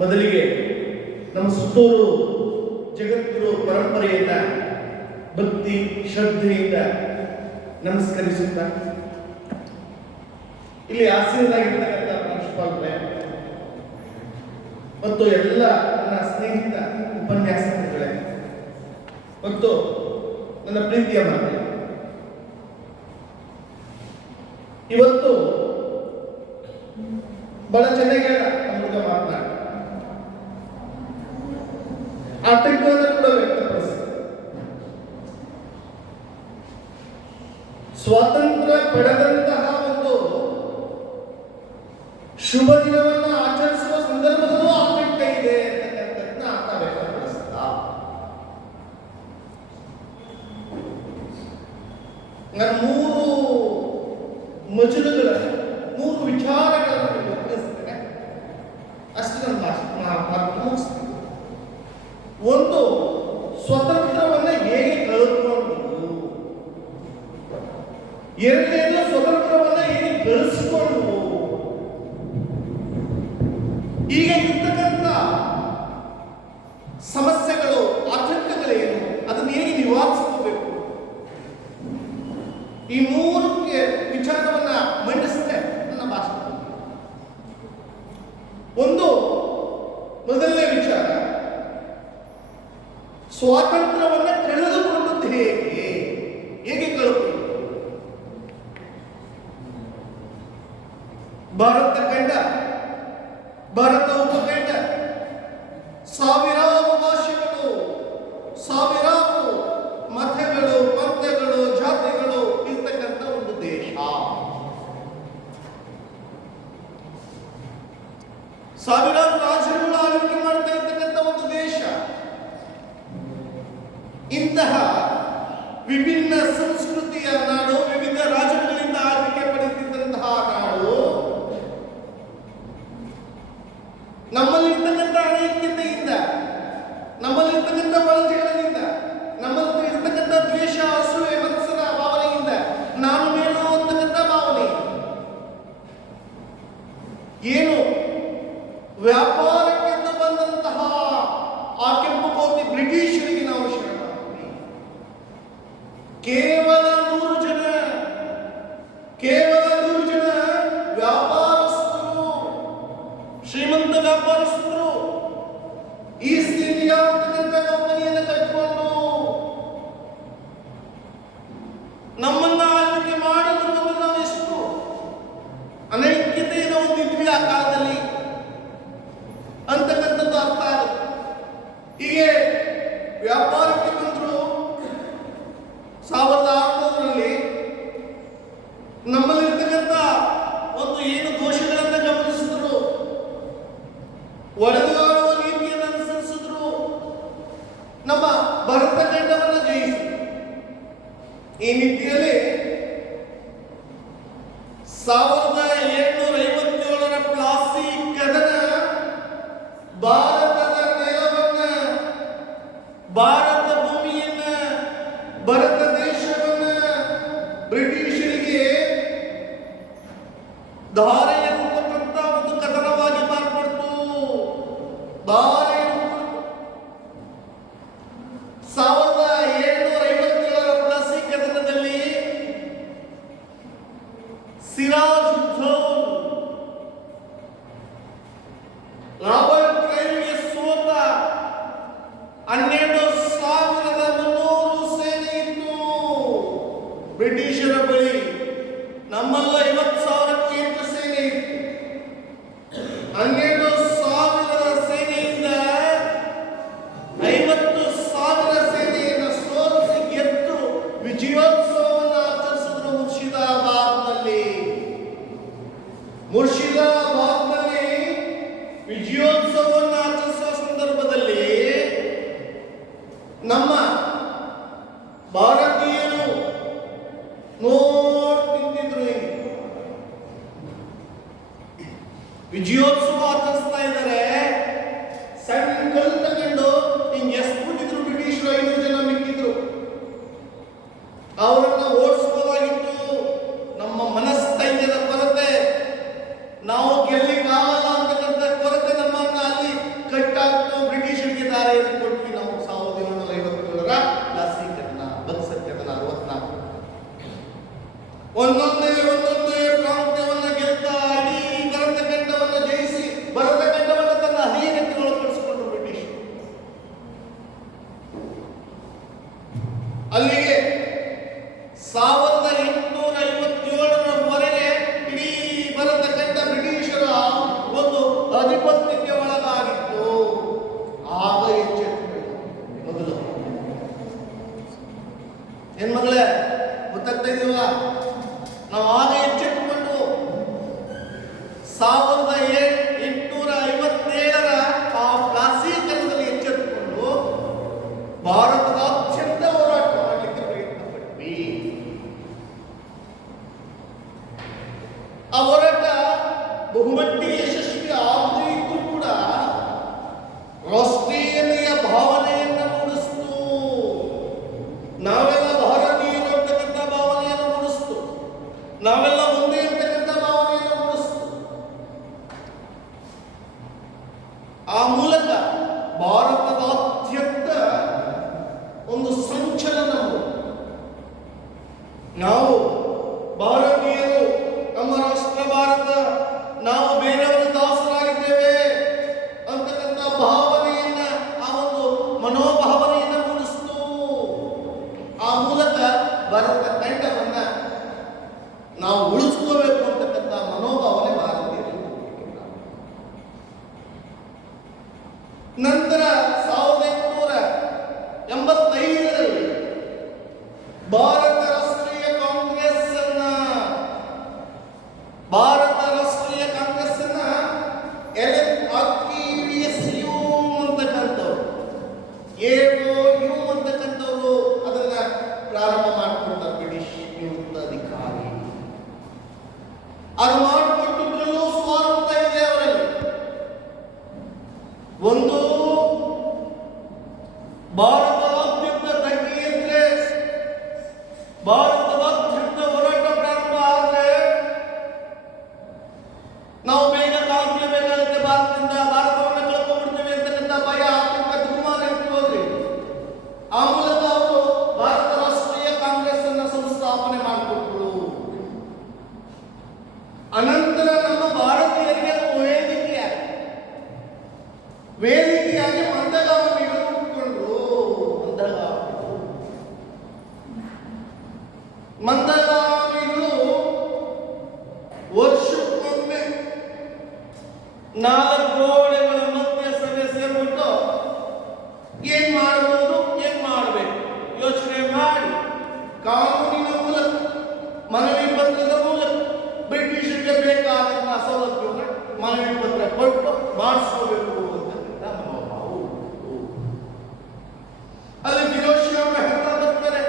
ಮೊದಲಿಗೆ ನಮ್ಮ ಸುತ್ತೂರು ಜಗದ್ಗುರು ಪರಂಪರೆಯನ್ನ ಭಕ್ತಿ ಶ್ರದ್ಧೆಯಿಂದ ನಮಸ್ಕರಿಸುತ್ತಾ ಇಲ್ಲಿ ಆಸೀನರಾಗಿರ್ತಕ್ಕಂಥ ಪ್ರಾಂಶುಪಾಲರೇ ಮತ್ತು ಎಲ್ಲ ನನ್ನ ಸ್ನೇಹಿತ ಉಪನ್ಯಾಸಕರುಗಳೇ ಮತ್ತು ನನ್ನ ಪ್ರೀತಿಯ ಮಾತೆ, ಇವತ್ತು ಬಹಳ ಚೆನ್ನಾಗಿ ಹುಡುಗ ಮಾತನಾಡ ಆತಂಕವನ್ನು ಕೂಡ ವ್ಯಕ್ತಪಡಿಸಿದೆ. ಸ್ವಾತಂತ್ರ್ಯ ಪಡೆದಂತಹ ಒಂದು ಶುಭ ದಿನವನ್ನು ಆಚರಿಸುವ ಸಂದರ್ಭದಲ್ಲೂ ಆತಂಕ ಇದೆ ಅಂತಕ್ಕಂಥದ್ದನ್ನ ಆತ ವ್ಯಕ್ತಪಡಿಸಿದ. ನಾನು ಮೂರು ಮಜಲುಗಳ ಮೂರು ವಿಚಾರಗಳನ್ನು ತಿಳಿಸ್ತೇನೆ, ಅಷ್ಟು ನನ್ನ ಮಾತು ಮುಗಿಸ್ತೇನೆ. ಒಂದು, ಸ್ವತಂತ್ರವನ್ನ ಹೇಗೆ ಕಳೆದುಕೊಂಡು, ಎರಡನೇದು ಸ್ವತಂತ್ರವನ್ನ ಹೇಗೆ ಗಳಿಸಿಕೊಂಡು, ಈಗ ಇರ್ತಕ್ಕಂಥ ಸಮಸ್ಯೆಗಳು ಆತಂಕಗಳೇನು, ಅದನ್ನು ಹೇಗೆ ನಿವಾರಿಸ್ಕೋಬೇಕು, ಈ ಮೂರಕ್ಕೆ ವಿಚಾರವನ್ನ ಮಂಡಿಸಿದೆ ನನ್ನ ಭಾಷಣ. ಒಂದು, ಮೊದಲನೇ ವಿಚಾರ, ಸ್ವಾತಂತ್ರ್ಯವನ್ನ ಕಳೆದುಕೊಂಡದ್ದು ಹೇಗೆ ಕಳೆದುಕೊಂಡು. ಭಾರತ ಖಂಡ, ಭಾರತ ಉಪಖಂಡ, ಸಾವಿರಾರು ಭಾಷೆಗಳು, ಸಾವಿರಾರು ಮತಗಳು, ಪಂಥಗಳು, ಜಾತಿಗಳು ಇರ್ತಕ್ಕಂಥ ಒಂದು ದೇಶ. ಸಾವಿರಾರು ರಾಜ್ಯಗಳು ಆಳ್ವಿಕೆ ಮಾಡ್ತಾ ಇರ್ತಕ್ಕಂಥ ಒಂದು ದೇಶ. ಇಂತಹ ವಿಭಿನ್ನ ಸಂಸ್ಕೃತಿಯ ನಾಡು, ವಿವಿಧ ರಾಜ್ಯಗಳಿಂದ ಆಳ್ವಿಕೆ ಪಡೆದಿದ್ದಂತಹ ನಾಡು, ನಮ್ಮಲ್ಲಿರ್ತಕ್ಕಂಥ ಅನೈಕ್ಯತೆಯಿಂದ, ನಮ್ಮಲ್ಲಿರ್ತಕ್ಕಂಥ ಬಳಕೆಗಳಿಂದ, ನಮ್ಮಲ್ಲಿರ್ತಕ್ಕಂಥ ದ್ವೇಷ, ಅಸೂಯೆ, ಮತ್ಸರ ಭಾವನೆಯಿಂದ, ನಾನು ಮೇಲು ಅಂತಕ್ಕಂಥ ಭಾವನೆ, ಏನು ವ್ಯಾಪಾರಕ್ಕೆಂದು ಬಂದಂತಹ ಆ ಕೆಂಪು ಕೋಟಿ ಬ್ರಿಟಿಷರಿಗೆ ನಾವು ಶರಣಾಗ್ತೀವಿ. ಕೇವಲ 100 ಜನ ವ್ಯಾಪಾರಸ್ಥರು, ಶ್ರೀಮಂತ ವ್ಯಾಪಾರಸ್ಥರು ಈಸ್ಟ್ ಇಂಡಿಯಾ ಅಂತಕ್ಕಂಥ ಕಂಪನಿಯನ್ನು ಕಟ್ಟಿಕೊಂಡು ನಮ್ಮನ್ನ ಆಳ್ವಿಕೆ ಮಾಡಲು ನಾವು ಎಷ್ಟು ಅನೈಕ್ಯತೆಯನ್ನು ಹೊಂದಿದ್ವಿ ಆ ಕಾಲದಲ್ಲಿ ಅಂತಕ್ಕಂಥದ್ದು ಅರ್ಥ ಆಗುತ್ತೆ. ಹೀಗೆ ವ್ಯಾಪಾರಕ್ಕೆ ಬಂದರು 1600ರಲ್ಲಿ ನಮ್ಮಲ್ಲಿರ್ತಕ್ಕಂಥ ಒಂದು ಏನು ದೋಷಗಳನ್ನು ಗಮನಿಸಿದ್ರು, ಒಡೆದುಗಾಡುವ ನೀತಿಯನ್ನು ಅನುಸರಿಸಿದ್ರು, ನಮ್ಮ ಭರತ ಖಂಡವನ್ನು ಜಯಿಸಿದ್ರು. ಈ ನಿಟ್ಟಿನಲ್ಲಿ 1757ರ ಪ್ಲಾಸಿ ಕದನ ಭಾರತದ ನೆಲವನ್ನ, ಭಾರತ ಭೂಮಿಯನ್ನ, ಭಾರತ ದೇಶವನ್ನ ಬ್ರಿಟಿಷರಿಗೆ ಧಾರೆಯನ್ನು ಕೊಟ್ಟಂತ ಒಂದು ಕದನವಾಗಿ ಮಾರ್ಪಡ್ತು. ಧಾರೆಯನ್ನು 1757ರ ಪ್ಲಾಸಿ ಕದನದಲ್ಲಿ ಸಿರಾಜ್ ಉದ್ದೌಲ್ ರಾಬರ್ಟ್ ಕ್ಲೈವ್ಗೆ ಸೋತ 12,300 ಸೇನೆ ಇತ್ತು ಬ್ರಿಟಿಷರ ಬಳಿ. ನಮ್ಮಲ್ಲ 50,000ಕ್ಕೆ ಹೆಚ್ಚು ಸೇನೆ ಇತ್ತು. 12,000 ಸೇನೆಯಿಂದ 50,000 ಸೇನೆಯನ್ನು ಸೋಲಿಸಿ ಗೆದ್ದು ವಿಜಯೋತ್ಸವವನ್ನು ಆಚರಿಸಿದ್ರು ಮುರ್ಷಿದಾಬಾದ್ನಲ್ಲಿ. ವಿಜಯೋತ್ಸವವನ್ನು ಆಚರಿಸುವ ಸಂದರ್ಭದಲ್ಲಿ ನಮ್ಮ ಭಾರತೀಯರು ನಿಂತಿದ್ರು. ವಿಜಯೋತ್ಸವ ಆಚರಿಸ್ತಾ ಇದ್ದಾರೆ, ಸಣ್ಣ ಕಲ್ಲು ತಗೊಂಡು ಹಿಂಗೆ ಎಸ್ಬಿಟ್ಟಿದ್ರು ಬ್ರಿಟಿಷರು. 500 ಜನ ಮಿಕ್ಕಿದ್ರು. ಅವರನ್ನ ಓಡಿಸಬಹುದಾಗಿತ್ತು. ನಮ್ಮ ಮನಸ್ಥೈರ್ಯದ ಕೊರತೆ, ನಾವು ಗೆಲ್ಲಿಕ್ಕಾಗಲ್ಲ ಅಂತಕ್ಕಂಥ ಕೊರತೆ ನಮ್ಮನ್ನ ಅಲ್ಲಿ ಕಟ್ಟಾಕ್ತು ಬ್ರಿಟಿಷರಿಗೆ ದಾರಿ ಕೊಟ್ವಿ. ನಾವು 1757ರ ಲಸೀಕರಣ ಬಕ್ಸತ್ಯಕರಣ 64 ಒಂದೊಂದೇ ಪ್ರಾಂತ್ಯವನ್ನ ಗೆಲ್ತಾ ಇಡೀ ಭರತಖಂಡವನ್ನು ಜಯಿಸಿ ಭರತಖಂಡವನ್ನು ತನ್ನ ಅಧೀನಕ್ಕೆ ಒಳಪಡಿಸಿಕೊಂಡ್ರು ಬ್ರಿಟಿಷ್. ಅಲ್ಲಿಗೆ 1857ರವರೆಗೆ ಇಡೀ ಭರತಖಂಡ ಬ್ರಿಟಿಷರ ಒಂದು ಆಧಿಪತ್ಯಕ್ಕೆ ಒಳಗಾಗಿತ್ತು. ಆಗ ಎಚ್ಚೆತ್ತುಕೊಳ್ಳಿ ಮೊದಲು ಏನ್ ಮಗಳೇ ಗೊತ್ತಾಗ್ತಾ ಇದೀವ? ನಾವು ಆಗ ಎಚ್ಚೆತ್ತುಕೊಂಡು 1857ರ ಆ ಪ್ಲಾಸೀಕರಣದಲ್ಲಿ ಎಚ್ಚೆತ್ತುಕೊಂಡು ಭಾರತದಾದ್ಯಂತ ಹೋರಾಟ ಮಾಡಲಿಕ್ಕೆ ಪ್ರಯತ್ನ ಪಟ್ವಿ. ಆ ಹೋರಾಟ ಬಹುಮಟ್ಟಿಗೆ ಯಶಸ್ವಿ ಆಗದೇ ಇದ್ದು ಕೂಡ ರಾಷ್ಟ್ರೀಯತೆಯ ಭಾವನೆಯನ್ನು ಮೂಡಿಸ್ತು. ನಾವೆಲ್ಲ ಭಾರತೀಯರು ಅಂತಕ್ಕಂಥ ಭಾವನೆಯನ್ನು ಮೂಡಿಸ್ತು. ನಾವೆಲ್ಲ ಒಂದೇ ಅಂತಕ್ಕಂಥ ಭಾವನೆಯನ್ನು ಮೂಡಿಸ್ತು. ಆ ಮೂಲಕ ಭಾರತದಾದ್ಯಂತ ಒಂದು ಸಂಚಲನವು, ನಾವು ಭಾರತೀಯರು, ನಮ್ಮ ರಾಷ್ಟ್ರ ಭಾರತ, ನಾವು ಬೇರೆಯವರ ದಾಸರಾಗಿದ್ದೇವೆ ಅಂತಕ್ಕಂಥ ಭಾವನೆಯನ್ನ, ಆ ಒಂದು ಮನೋಭಾವನೆಯನ್ನ ಮೂಡಿಸ್ತು. ಆ ಮೂಲಕ ಭಾರತ ಖಂಡವನ್ನ ನಾವು ಉಳಿಸ್ಕೋಬೇಕು ಅಂತಕ್ಕಂಥ ಮನೋಭಾವನೆ ಭಾರತೀಯರಿಗೆ. ನಂತರ 1885ರಲ್ಲಿ ಭಾರತ ರಾಷ್ಟ್ರೀಯ ಕಾಂಗ್ರೆಸ್ ಅನ್ನ RKSU ಅಂತಕ್ಕಂಥವ್ರು, AOU ಅಂತಕ್ಕಂಥವ್ರು ಅದನ್ನ ಪ್ರಾರಂಭ ಮಾಡಿಕೊಡ್ತಾರೆ ಬ್ರಿಟಿಷ್ ನಿವೃತ್ತ ಅಧಿಕಾರಿ. ಅದು ಮಾಡಿಕೊಟ್ಟಿದ್ರಲ್ಲೂ ಸ್ವಾರ್ಥ ಇದೆ ಅವರಲ್ಲಿ. ಒಂದು ಭಾರತದಾದ್ಯಂತ ದಂಗೆ ಇದ್ರೆ, ಭಾರತದಾದ್ಯಂತ ಹೋರಾಟ ಪ್ರಾರಂಭ ಆದ್ರೆ ನಾವು ಬೇಗ ಕಾಲ್ಕೊಳ್ಳಬೇಕಾಗುತ್ತೆ, ಭಾರತವನ್ನು ಕಳ್ಕೊಂಡ್ಬಿಡ್ತೇವೆ ಅಂತಕ್ಕಂಥ ಭಯ, ಆತಂಕ, ದುರ್ಮಾನ ಇಟ್ಕೋದ್ರಿ. ಆ ಮೂಲಕ ಅವರು ಭಾರತ ರಾಷ್ಟ್ರೀಯ ಕಾಂಗ್ರೆಸ್ ಅನ್ನ ಸಂಸ್ಥಾಪನೆ ಮಾಡಿಕೊಟ್ರು. ಅನಂತರ ನಮ್ಮ ಭಾರತೀಯರಿಗೆ ವೇದಿಕೆಯಾಗಿ ಮಂದಗಾಮಿಗಳು ಹುಟ್ಟುಕೊಂಡ್ರು. ಮಂದಗಾಮಿಗಳು ವರ್ಷಕ್ಕೊಮ್ಮೆ 4 ಗೋಡೆಗಳ ಮಧ್ಯೆ ಸಭೆ ಸೇರ್ಬಿಟ್ಟು ಏನ್ ಮಾಡಬಹುದು, ಏನ್ ಮಾಡಬೇಕು ಯೋಚನೆ ಮಾಡಿ ಕಾನೂನಿನ ಮೂಲಕ, ಮನವಿ ಪತ್ರದ ಮೂಲಕ ಬ್ರಿಟಿಷರಿಗೆ ಬೇಕಾದಂತಹ ಸೌಲಭ್ಯವನ್ನು ಮನವಿ ಪತ್ರ ಕೊಟ್ಟು ಮಾಡಿಸ್ಕೋಬೇಕು ಅಂತಕ್ಕಂಥ ಮನೋಭಾವ. ಅಲ್ಲಿ ಫಿರೋಜ್ ಶಾ ಮೆಹ್ತಾ ಬರ್ತಾರೆ,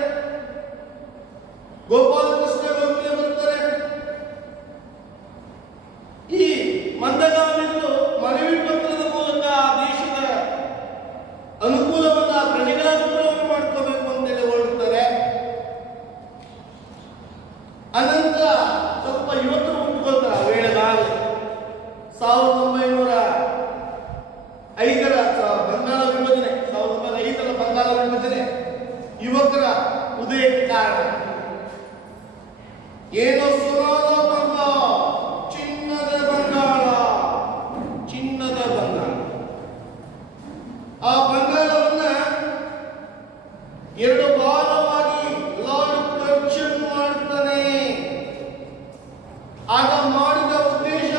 ಗೋಪಾಲಕೃಷ್ಣ ಗೋಖಲೆ ಬರ್ತಾರೆ. ಈ ಮಂದಗಾಮಿಗಳು ಮನವಿ ಪತ್ರದ ಮೂಲಕ ದೇಶದ ಅನುಕೂಲವನ್ನು, ಪ್ರಜೆಗಳ ಅನುಕೂಲವನ್ನು ಮಾಡ್ಕೋಬೇಕು ಅಂತೇಳಿ ಹೊರಡ್ತಾರೆ. ಅನಂತರ ಸ್ವಲ್ಪ ಯುವಕರು ಹುಟ್ಟುಕೊಳ್ತಾರೆ. ವೇಳೆಗಾಗಲೇ 1905ರ ಬಂಗಾಳ ವಿಭಜನೆ, 1905ರ ಬಂಗಾಳ ವಿಭಜನೆ ಯುವಕರ ಉದಯಕ್ಕೆ ಕಾರಣ. ಏನೋ ಸುರಾದ ಬಂಗಾಳ, ಚಿನ್ನದ ಬಂಗಾಳ, ಚಿನ್ನದ ಬಂಗಾಳ. ಆ ಬಂಗಾಳವನ್ನ 2 ಭಾಗವಾಗಿ ಲಾರ್ಡ್ ಕರ್ಜನ್ ಮಾಡ್ತಾನೆ. ಆಗ ಮಾಡಿದ ಉದ್ದೇಶ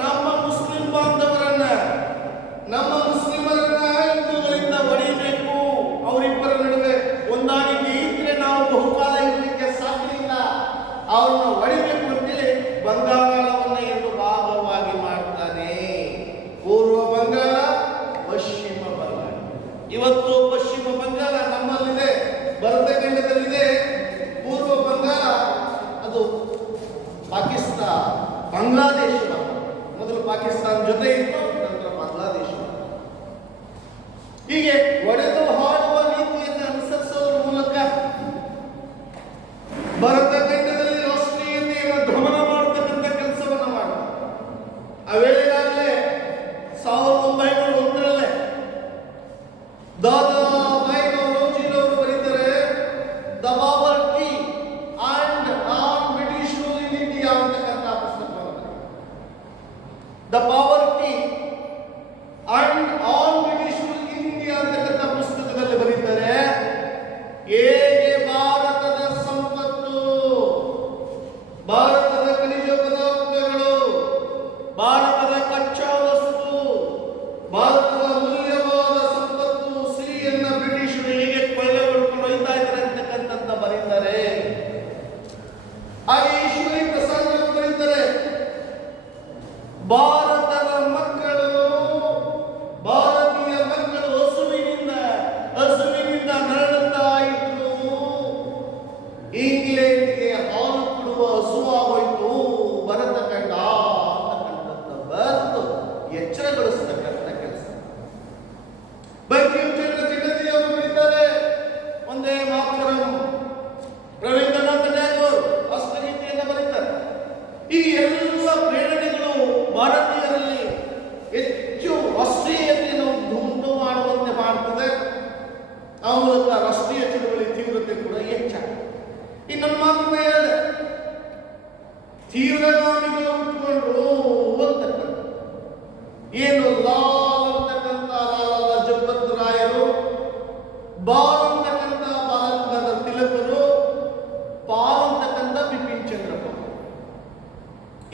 ನಮ್ಮ ಮುಸ್ಲಿಂ ಬಾಂಧವರನ್ನ, ನಮ್ಮ ಮುಸ್ಲಿಮರನ್ನ ಹಿಂದೂಗಳಿಂದ ಹೊಡೆಯಬೇಕು. ಅವರಿಬ್ಬರ ನಡುವೆ ಹೊಂದಾಣಿಕೆ ಇದ್ರೆ ನಾವು ಬಹುಕಾಲ ಇರಲಿಕ್ಕೆ ಸಾಧ್ಯ ಇಲ್ಲ, ಅವ್ರನ್ನ ಹೊಡಿಬೇಕು ಅಂತೇಳಿ ಬಂಗಾಳವನ್ನ 2 ಭಾಗವಾಗಿ ಮಾಡ್ತಾನೆ. ಪೂರ್ವ ಬಂಗಾಳ, ಪಶ್ಚಿಮ ಬಂಗಾಳ. ಇವತ್ತು ಪಶ್ಚಿಮ ಬಂಗಾಳ ನಮ್ಮಲ್ಲಿದೆ, ಭರತಖಂಡದಲ್ಲಿದೆ. ಪೂರ್ವ ಬಂಗಾಳ ಅದು ಪಾಕಿಸ್ತಾನ, ಬಾಂಗ್ಲಾದೇಶ. ಮೊದಲು ಪಾಕಿಸ್ತಾನ ಜೊತೆ ಇತ್ತು, ನಂತರ ಬಾಂಗ್ಲಾದೇಶ. ಹೀಗೆ ಒಡೆದು ಹಾಡುವ ನೀತಿಯನ್ನು ಅನುಸರಿಸೋದ್ರ ಮೂಲಕ ಭರತಖಂಡದಲ್ಲಿ ರಾಷ್ಟ್ರೀಯತೆಯನ್ನು ದಮನ ಮಾಡತಕ್ಕಂಥ ಕೆಲಸವನ್ನು ಮಾಡಿ ಭಾರತದ ಕಚ್ಚಾ ವಸ್ತು, ಭಾರತದ ಮೂಲ್ಯವಾದ ಸಂಪತ್ತು ಸಿರಿಯನ್ನ ಬ್ರಿಟಿಷರು ಹೇಗೆ ಕೊಳ್ಳೆ ಹೊಡ್ಕೊಂಡು ಹೋಗ್ತಾ ಇದ್ದಾರೆ ಅಂತಕ್ಕಂಥದ್ದ ಬರೀತಾರೆ. ಹಾಗೆ ಈಶ್ವರಿ ಪ್ರಸಾದ್ ಬರೀತಾರೆ, ಭಾರತದ ಮಕ್ಕಳು, ಭಾರತೀಯ ಮಕ್ಕಳು ಹಸುವಿನಿಂದ ನರಳುತ್ತಾ ಇದ್ರು, ಇಂಗ್ಲೆಂಡ್ಗೆ ಹಾಲು ಕೊಡುವ ಹಸುವಾಗೋಯ್ತು ಭರತ ಕಂಡ ಅಂತಕ್ಕಂಥದ್ದು ಬರೆದು ಎಚ್ಚರಗೊಳಿಸತಕ್ಕಂಥ ಕೆಲಸ. ಬಂಕಿಂಚಂದ್ರ ಚಟರ್ಜಿ ಅವರು ಬರೀತಾರೆ, ಒಂದೇ ಮಾತರಂ. ರವೀಂದ್ರನಾಥ ಟ್ಯಾಗೋರ್ ಅಷ್ಟ ರೀತಿಯನ್ನು ಬರೀತಾರೆ. ಈ ಎಲ್ಲ ಪ್ರೇರಣೆಗಳು ಭಾರತೀಯರಲ್ಲಿ ಹೆಚ್ಚು ರಾಷ್ಟ್ರೀಯತೆಯನ್ನು ಉಂಟು ಮಾಡುವಂತೆ ಮಾಡ್ತದೆ. ಆ ಮೂಲಕ ರಾಷ್ಟ್ರೀಯ ಚಳವಳಿ ತೀವ್ರತೆ ಕೂಡ ಹೆಚ್ಚಾಗ್ತದೆ. ಇನ್ನೊಂದು ಮಾತನ್ನ ಹೇಳಿದೆ, ತೀವ್ರಗಾಮಿಗಳು ಉಟ್ಕೊಂಡ್ರು ಅಂತಕ್ಕಂಥ ಏನು ಲಾಲ್ ಅಂತಕ್ಕಂಥ ಲಾಲಾ ಲಜಪತ್ ರಾಯರು, ಬಾಲ್ ಅಂತಕ್ಕಂಥ ಬಾಲಗಂಗಾಧರ ತಿಲಕರು, ಪಾಲ್ ಅಂತಕ್ಕಂಥ ಬಿಪಿನ್ ಚಂದ್ರಪ್ಪ,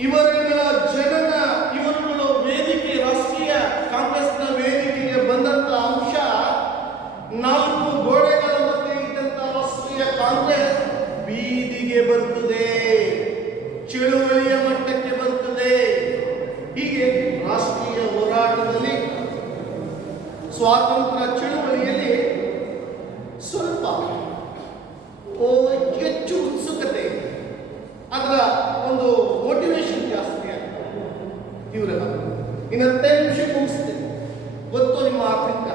ಇವರುಗಳ ಜನನ, ಇವರುಗಳು ವೇದಿಕೆ, ರಾಷ್ಟ್ರೀಯ ಕಾಂಗ್ರೆಸ್ನ ವೇದಿಕೆಗೆ ಬಂದಂತ ಅಂಶ, ನಾಲ್ಕು ಗೋಡೆಗಳ ಮಧ್ಯೆ ಇದ್ದಂತ ರಾಷ್ಟ್ರೀಯ ಕಾಂಗ್ರೆಸ್ ಬೀದಿಗೆ ಬರ್ತದೆ, ಚಳುವಳಿಯ ಮಟ್ಟಕ್ಕೆ ಬರ್ತದೆ. ಹೀಗೆ ರಾಷ್ಟ್ರೀಯ ಹೋರಾಟದಲ್ಲಿ, ಸ್ವಾತಂತ್ರ್ಯ ಚಳುವಳಿಯಲ್ಲಿ ಸ್ವಲ್ಪ ಹೆಚ್ಚು ಉತ್ಸುಕತೆ, ಅದರ ಒಂದು ಮೋಟಿವೇಶನ್ ಜಾಸ್ತಿ ಆಗ್ತದೆ. ತೀವ್ರ ಇನ್ನು 10 ನಿಮಿಷ ಮುಗಿಸ್ತೇನೆ. ಗೊತ್ತು ನಿಮ್ಮ ಆತಂಕ.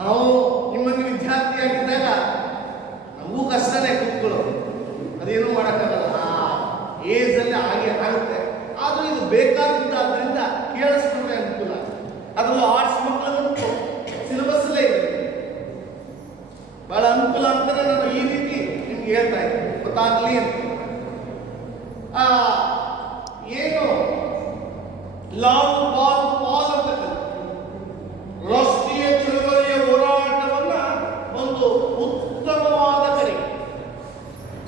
ನಾವು ನಿಮ್ಮನ್ನು ವಿದ್ಯಾರ್ಥಿಯಾಗಿದ್ದಾಗ ನಮಗೂ ಕಷ್ಟನೇ ಕೂತ್ಕೊಳ್ಳೋದು, ಅದೇನು ಮಾಡೋಕ್ಕಾಗಲ್ಲ, ಏಜಲ್ಲಿ ಹಾಗೆ ಆಗುತ್ತೆ. ಆದರೂ ಇದು ಬೇಕಾಗಿದ್ದಾದ್ರಿಂದ ಕೇಳಿಸ್ಕೊಂಡ್ರೆ ಅನುಕೂಲ. ಅದರಲ್ಲೂ ಆರ್ಟ್ಸ್ ಮಕ್ಕಳಂತೂ ಸಿಲೆಬಸ್ಸಲ್ಲೇ ಇದೆ, ಬಹಳ ಅನುಕೂಲ ಅಂತಾನೆ ನಾನು ಈ ರೀತಿ ನಿಮ್ಗೆ ಹೇಳ್ತಾ ಇದ್ದೀನಿ, ಗೊತ್ತಾಗ್ಲಿ ಅಂತ. ಏನು ಲಾಲ್ ಬಾಲ್ ಪಾಲ್ ಅಂತ ರಾಷ್ಟ್ರೀಯ ಚಳವಳಿಯ ಹೋರಾಟವನ್ನ ಒಂದು ಉತ್ತಮವಾದ ಕಡೆಗೆ,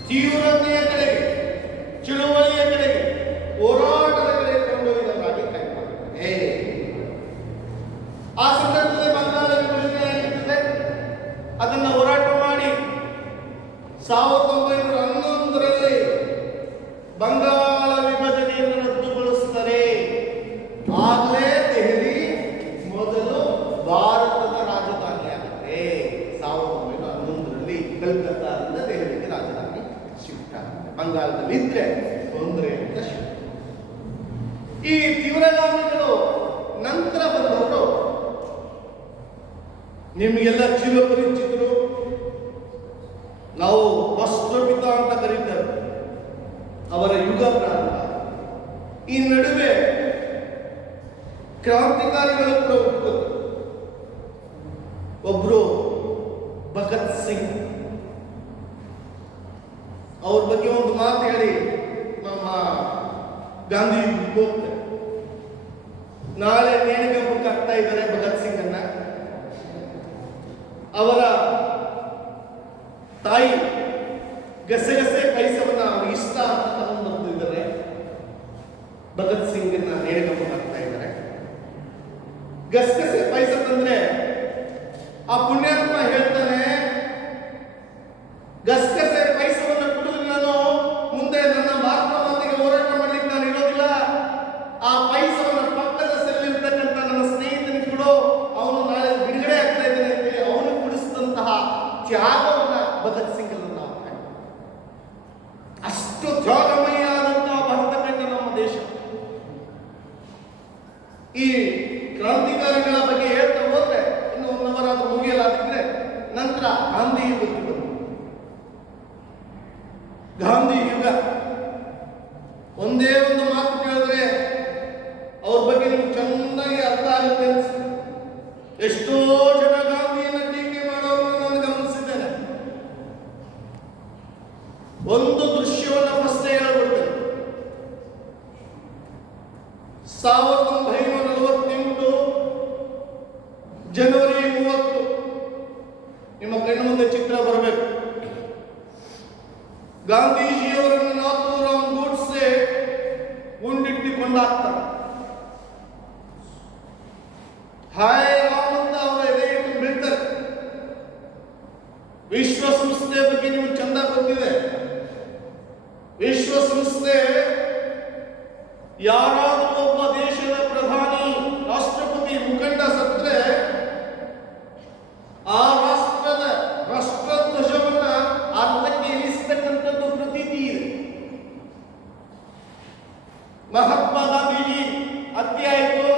ತೀವ್ರತೆಯ ಕಡೆಗೆ, ಚಳುವಳಿಯ ಕಡೆಗೆ, ಹೋರಾಟದ ಕಡೆಗೆ ಕೊಂಡೊಯ್ದವರಾಗಿ ಕೈ ಮಾಡಿದ್ದಾರೆ. ಆ ಸಂದರ್ಭದಲ್ಲಿ ಬಂಗಾಳ ವಿಭಜನೆ ಆಗಿರುತ್ತದೆ. ಅದನ್ನ ಹೋರಾಟ ಮಾಡಿ 1911ರಲ್ಲಿ ಬಂಗಾಳ ವಿಭಜನೆಯನ್ನು ರದ್ದುಗೊಳಿಸುತ್ತಾರೆ. ಆಗಲೇ ದೆಹಲಿ ಮೊದಲು ಭಾರತದ ರಾಜಧಾನಿ ಆಗುತ್ತೆ. 1911ರಲ್ಲಿ ಕಲ್ಕತ್ತಾದಿಂದ ದೆಹಲಿಗೆ ರಾಜಧಾನಿ ಶಿಫ್ಟ್ ಆಗುತ್ತೆ. ಬಂಗಾಳದಲ್ಲಿ ಇದ್ರೆ ತೊಂದರೆ ಅಂತ ಶಿಫ್ಟ್. ಈ ತೀವ್ರಗಾಮಿಗಳು ನಂತರ ಬಂದವರು ನಿಮಗೆಲ್ಲ ಚಿರಪರಿಚಿತರು, ನಾವು ರಾಷ್ಟ್ರಪಿತ ಅಂತ ಕರೀತಾರೆ. ಅವರ ಯುಗ ಪ್ರಾರಂಭ. ಈ ನಡುವೆ ಕ್ರಾಂತಿಕಾರಿಗಳು ಕೂಡ ಹುಟ್ಟುತ್ತಾರೆ. ಒಬ್ರು ಭಗತ್ ಸಿಂಗ್, ಅವ್ರ ಬಗ್ಗೆ ಒಂದು ಮಾತು ಹೇಳಿ ನಮ್ಮ ಗಾಂಧಿ ಹೋಗ್ತಾರೆ. ನಾಳೆ ನೇಣಿಗಂಬಕ್ಕೆ ಹಾಕ್ತಾ ಇದ್ದಾರೆ ಭಗತ್ ಸಿಂಗ್ ಅನ್ನ. ಅವರ ತಾಯಿ ಗಸಗಸೆ ಪಾಯಸವನ್ನ ಅವ್ರಿಗೆ ಇಷ್ಟ ಅಂತ ತಗೊಂಡು ಬಂದಿದ್ದಾರೆ. ಭಗತ್ ಸಿಂಗ್ ನೇಣಿಗಂಬಕ್ಕೆ ಹಾಕ್ತಾ ಇದ್ದಾರೆ. ಗಸಗಸೆ ಪಾಯಸ ತಂದ್ರೆ ಆ ಪುಣ್ಯಾತ್ಮ ಹೇಳ್ತಾನೆ, ಗಸಗಸೆ ಪಾಯಸವನ್ನು ಕುಡಿದು ನಾನು ಮುಂದೆ ನನ್ನ ಭಾರತ ಮಾತೆಗೆ ಹೋರಾಟ ಮಾಡ್ಲಿಕ್ಕೆ ನಾನು ಇರೋದಿಲ್ಲ. ಆ ಪಾಯಸವನ್ನು ಪಕ್ಕದ ಸೆಲ್ಲಿರ್ತಕ್ಕಂಥ ನನ್ನ ಸ್ನೇಹಿತನಿಗೆ ಕೊಡು, ಅವನು ನಾಳೆ ಬಿಡುಗಡೆ ಆಗ್ತಾ ಇದ್ದಾನೆ ಅಂತೇಳಿ ಅವನಿಗೆ ಕುಡಿಸಿದಂತಹ ತ್ಯಾಗವನ್ನ ಭಗತ್ ಸಿಂಗ್ ಅನ್ನು ನಾವು ಕಾಣ್ತೀವಿ. ಅಷ್ಟು ತ್ಯಾಗಮಯ ಆದಂತಹ ಭಾರತ ಕಂಡ ನಮ್ಮ ದೇಶ. ಈ ಕ್ರಾಂತಿಕಾರಿಗಳ ಬಗ್ಗೆ ಹೇಳ್ತಾ ಹೋದ್ರೆ ಇನ್ನು 1 ಅವರ್ ಮುಗಿಯಲಾಗಿದ್ರೆ ನಂತರ ಗಾಂಧಿ ಯುಗಕ್ಕೆ ಬಂತು. ಗಾಂಧಿ ಯುಗ ಒಂದೇ ಒಂದು ಮಾತು ಕೇಳಿದ್ರೆ ಅವ್ರ ಬಗ್ಗೆ ನಿಮ್ಗೆ ಚೆನ್ನಾಗಿ ಅರ್ಥ ಆಗುತ್ತೆ ಅನ್ಸುತ್ತೆ. ಎಷ್ಟೋ ಜನ ಗಾಂಧಿಯನ್ನು ಟೀಕೆ ಮಾಡೋರನ್ನು ನಾನು ಗಮನಿಸಿದ್ದೇನೆ. ಒಂದು ದೃಶ್ಯವನ್ನು ಫಸ್ಟೇ ಹೇಳ್ಬಿಡ್ತೇನೆ. 1948 ಜನವರಿ 30 ನಿಮ್ಮ ಕಣ್ಣು ಮುಂದೆ ಚಿತ್ರ ಬರಬೇಕು. ಗಾಂಧೀಜಿಯವರನ್ನು ನಾಥೂರಾಮ್ ಗೋಡ್ಸೆ ಗುಂಡಿಟ್ಟಿಕೊಂಡು ಮುಂದಾಗ್ತಾರೆ. ಹಾಯ್ ರಾಮ್ ಅಂತ ಅವರ ಎದೆ ಇಟ್ಟು ಬೀಳ್ತಾರೆ. ವಿಶ್ವಸಂಸ್ಥೆಯ ಬಗ್ಗೆ ನಿಮಗೆ ಚಂದ ಗೊತ್ತಿದೆ. ವಿಶ್ವಸಂಸ್ಥೆ ಯಾರಾದರೂ ಒಬ್ಬ ದೇಶದ ಪ್ರಧಾನಿ, ರಾಷ್ಟ್ರಪತಿ, ಮುಖಂಡ ಸತ್ರೆ ಆ ರಾಷ್ಟ್ರಧ್ವಜವನ್ನ ಅರ್ಧಕ್ಕೆ ಇಳಿಸ್ತಕ್ಕಂಥದ್ದು ಪ್ರತೀತಿ ಇದೆ. ಮಹಾತ್ಮ ಗಾಂಧೀಜಿ ಹತ್ಯೆ ಆಯಿತು,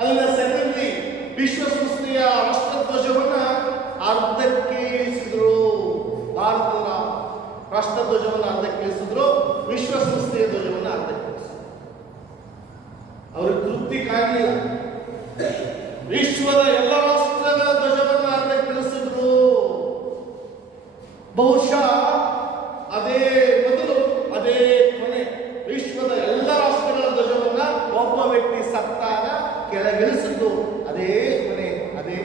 ಅಲ್ಲಿನ ಸೆಕ್ರೆಟರಿ ವಿಶ್ವಸಂಸ್ಥೆಯ ರಾಷ್ಟ್ರಧ್ವಜವನ್ನ ಅರ್ಧಕ್ಕೆ ಇಳಿಸಿದ್ರು. ಭಾರತದ ರಾಷ್ಟ್ರಧ್ವಜವನ್ನು ಅರ್ಧಕ್ಕೆ ಇಳಿಸಿದ್ರು, ವಿಶ್ವಸಂಸ್ಥೆಯ ಧ್ವಜವನ್ನು ಅರ್ಧಕ್ಕೆ ಇಳಿಸಿದ್ರು. ಅವ್ರಿಗೆ ತೃಪ್ತಿ ಕಾಣಲಿಲ್ಲ. ವಿಶ್ವದ ಎಲ್ಲ ರಾಷ್ಟ್ರಗಳ ಧ್ವಜವನ್ನು ಅರ್ಧಕ್ಕೆ ಇಳಿಸಿದ್ರು. ಬಹುಶಃ ಅದೇ ಮೊದಲು ಅದೇ ಕೊನೆ. ವಿಶ್ವದ ಎಲ್ಲ ರಾಷ್ಟ್ರಗಳ ಧ್ವಜವನ್ನ ಒಬ್ಬ ವ್ಯಕ್ತಿ ಸತ್ತಾಗ ಕೆಳಗಿಳಿಸಿದ್ದು ಅದೇ ಕೊನೆ, ಅದೇ.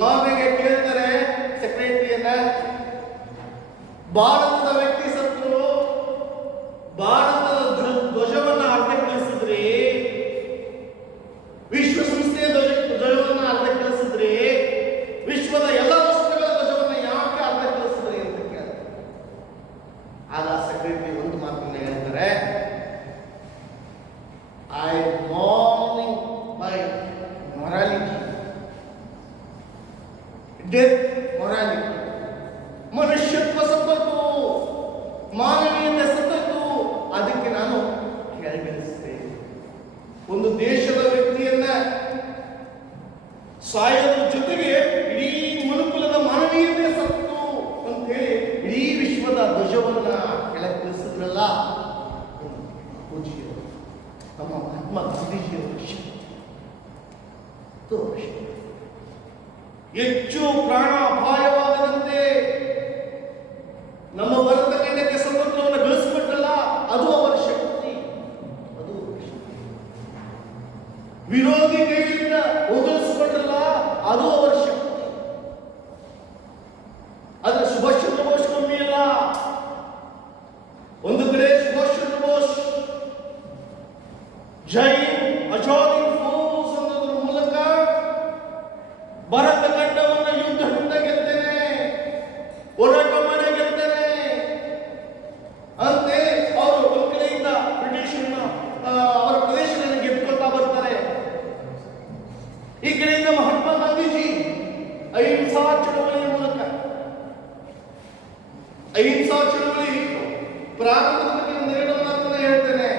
ಮಾರ್ನಿಗೆ ಕೇಳ್ತಾರೆ ಸೆಕ್ರೆಟರಿಯನ್ನ, ಭಾರತದ ವ್ಯಕ್ತಿ ಸತ್ರು, ಭಾರತದ ಧ್ವಜವನ್ನ ಅರ್ಧಕ್ಕಿಳಿಸಿದ್ರಿ, ವಿಶ್ವಸಂಸ್ಥೆಯ ಧ್ವಜವನ್ನ ಅರ್ಧಕ್ಕಿಳಿಸಿದ್ರಿ, ವಿಶ್ವದ ಎಲ್ಲ ರಾಷ್ಟ್ರಗಳ ಧ್ವಜವನ್ನ ಯಾಕೆ ಅರ್ಧಕ್ಕಿಳಿಸಿದ್ರಿ ಅಂತ ಕೇಳ್ತಾರೆ. ಆಗ ಸೆಕ್ರೆಟರಿ ಒಂದು ಮಾತನ್ನ ಹೇಳ್ತಾರೆ, I morning by morality, death morality. ಮನುಷ್ಯತ್ವ ಸತ್ತೋಯ್ತು, ಮಾನವೀಯತೆ ಸತ್ತೋಯ್ತು, ಅದಕ್ಕೆ ನಾನು ಕೆಳಗಿಳಿಸ್ತೇನೆ. ಒಂದು ದೇಶದ ವ್ಯಕ್ತಿಯನ್ನ ಸಾಯೋದ್ರ ಜೊತೆಗೆ ಇಡೀ ಮನುಕುಲದ ಮಾನವೀಯತೆ ಸತ್ತು ಅಂತ ಹೇಳಿ ಇಡೀ ವಿಶ್ವದ ಧ್ವಜವನ್ನ ಕೆಳಗಿಳಿಸಿದ್ರಲ್ಲ ಪೂಜ್ಯರು ನಮ್ಮ ಮಹಾತ್ಮ ಗಾಂಧೀಜಿಯವರ ಶಕ್ತಿ. ಹೆಚ್ಚು ಪ್ರಾಣಾಪಾಯವಾಗದಂತೆ ನಮ್ಮ ಭಾರತ ಖಂಡಕ್ಕೆ ಸಮುದ್ರವನ್ನು ಗಳಿಸ್ಬಿಟ್ರಲ್ಲ, ಅದು ಅವರ ಶಕ್ತಿ, ಅದು ಅವರ ಶಕ್ತಿ. ವಿರೋಧಿ ಕೈಯಿಂದ ಹೋಗಲಿಸ್ಬಿಟ್ರಲ್ಲ, ಅದು ಅವರ ಶಕ್ತಿ. ಆದ್ರೆ ಸುಭಾಷ್ ಚಂದ್ರ ಬೋಸ್ ಕಮ್ಮಿ ಅಲ್ಲ. ಒಂದು ಕಡೆ ಸುಭಾಷ್ ಚಂದ್ರ ಬೋಸ್ ಜೈ ಆಜಾದ್ ಹಿಂದ್ ಫೌಜ್ ಅನ್ನೋದ್ರ ಮೂಲಕ ಭಾರತ ಖಂಡವನ್ನು ಯುದ್ಧದಿಂದ ಗೆಲ್ತೇನೆ, ಹೋರಾಟ ಮಾಡಿ ಗೆಲ್ತೇನೆ ಅಂತೆ ಅವರು ಒಂದು ಕಡೆಯಿಂದ ಬ್ರಿಟಿಷರನ್ನ ಅವರ ಪ್ರದೇಶಗಳನ್ನು ಗೆದ್ದುಕೊಳ್ತಾ ಬರ್ತಾರೆ. ಈ ಕಡೆಯಿಂದ ಮಹಾತ್ಮ ಗಾಂಧೀಜಿ ಅಹಿಂಸಾ ಚಳವಳಿಯ ಮೂಲಕ, ಅಹಿಂಸಾ ಚಳವಳಿ ಪ್ರಾರಂಭದ ಬಗ್ಗೆ ಒಂದೆರಡು ಮಾತನ್ನ ಹೇಳ್ತೇನೆ.